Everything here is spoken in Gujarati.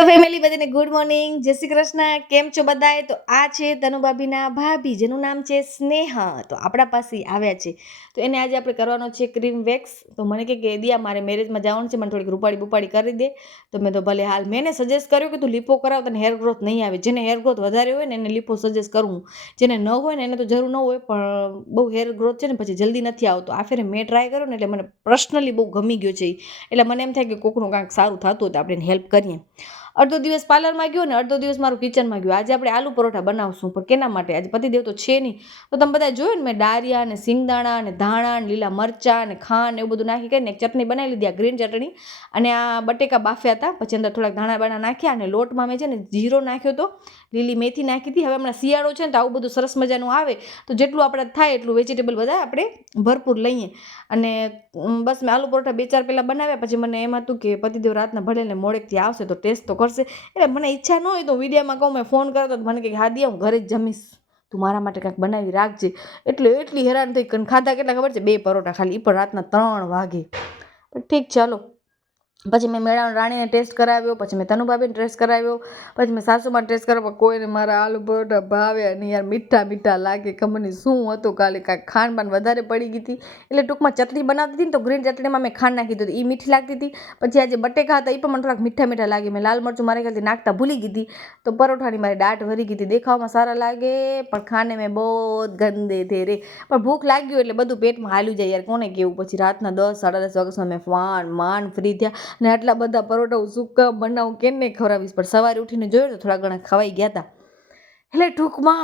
તો ફેમિલી બધાને ગુડ મોર્નિંગ, જય શ્રી કૃષ્ણ. કેમ છો બધાએ? તો આ છે તનુભાભીના ભાભી, જેનું નામ છે સ્નેહા. તો આપણા પાસે આવ્યા છે. તો એને આજે આપણે કરવાનો છે ક્રીમ વેક્સ. તો મને કે દિયા મારે મેરેજમાં જવાનું છે, મને થોડીક રૂપાળી બુપાળી કરી દે. તો મેં તો ભલે હાલ. મેં એને સજેસ્ટ કર્યું કે તું લીપો કરાવ, તને હેર ગ્રોથ નહીં આવે. જેને હેર ગ્રોથ વધારે હોય ને એને લીપો સજેસ્ટ કરવું, જેને ન હોય ને એને તો જરૂર ન હોય, પણ બહુ હેર ગ્રોથ છે ને પછી જલ્દી નથી આવતો. આ ફેરે મેં ટ્રાય કર્યો ને એટલે મને પર્સનલી બહુ ગમી ગયો છે. એટલે મને એમ થાય કે કોકનું કાંઈક સારું થતું હોય તો આપણે હેલ્પ કરીએ. અડધો દિવસ પાર્લરમાં ગયો ને અડધો દિવસ મારું કિચનમાં ગયો. આજે આપણે આલુ પરોઠા બનાવશું, પણ કેના માટે? આજે પતિદેવ તો છે નહીં. તો તમે બધા જોયું ને, મેં ડારિયા અને સિંગદાણા અને ધાણા અને લીલા મરચાં અને ખાંડ એવું બધું નાખી કરીને એક ચટણી બનાવી લીધી, આ ગ્રીન ચટણી. અને આ બટેકા બાફ્યા હતા, પછી અંદર થોડાક ધાણા બાણા નાખ્યા. અને લોટમાં મેં છે ને જીરો નાખ્યો હતો, લીલી મેથી નાખી હતી. હવે હમણાં શિયાળો છે ને તો આવું બધું સરસ મજાનું આવે, તો જેટલું આપણે થાય એટલું વેજીટેબલ બધા આપણે ભરપૂર લઈએ. અને બસ મેં આલુ પરોઠા 2-4 પહેલાં બનાવ્યા. પછી મને એમ હતું કે પતિદેવ રાતના ભલે ને મોડેકથી આવશે તો ટેસ્ટ તો કરશે. એટલે મને ઈચ્છા ન હોય તો વિડીયોમાં કહું, મેં ફોન કર્યો તો મને કહે હા દિયા હું ઘરે જ જમીશ, તું મારા માટે કાંઈક બનાવી રાખજે. એટલે એટલી હેરાન થઈ. ખાધા કેટલા ખબર છે? 2 પરોઠા ખાલી, એ પણ રાતના 3 વાગે. પણ ઠીક, ચાલો. પછી મેં મેળાનો રાણીને ટેસ્ટ કરાવ્યો, પછી મેં તનુભાભીને ટેસ્ટ કરાવ્યો, પછી મેં સાસુમાં ટેસ્ટ કરાવ્યો. પણ કોઈને મારા આલુ પરોઠા ભાવ્યા નહીં યાર, મીઠા મીઠા લાગે. ખબર નહીં શું હતું, કાલે કાંઈક ખાંડ બાંડ વધારે પડી ગઈ હતી. એટલે ટૂંકમાં ચટણી બનાવતી હતી ને તો ગ્રીન ચટણીમાં મેં ખાંડ નાખી દીધી, એ મીઠી લાગતી હતી. પછી આજે બટેકા હતા, એ પણ મને થોડાક મીઠા મીઠા લાગે. મેં લાલ મરચું મારે ખ્યાલથી નાખતા ભૂલી ગઈ હતી. તો પરોઠાની મારી દાટ ભરી ગઈ હતી. દેખાવામાં સારા લાગે પણ ખાને મેં બહુ ગંદે થે રે. પણ ભૂખ લાગ્યું એટલે બધું પેટમાં હાલ્યું જાય યાર, કોને કેવું. પછી રાતના 10-10:30 વાગ્યા મેં માંડ ફ્રી થયા. ને આટલા બધા પરોઠા હું શું કામ બનાવું, કેને ખવડાવીશ? પણ સવારે ઉઠીને જોયું તો થોડા ઘણા ખવાઈ ગયા હતા. એટલે ટૂંકમાં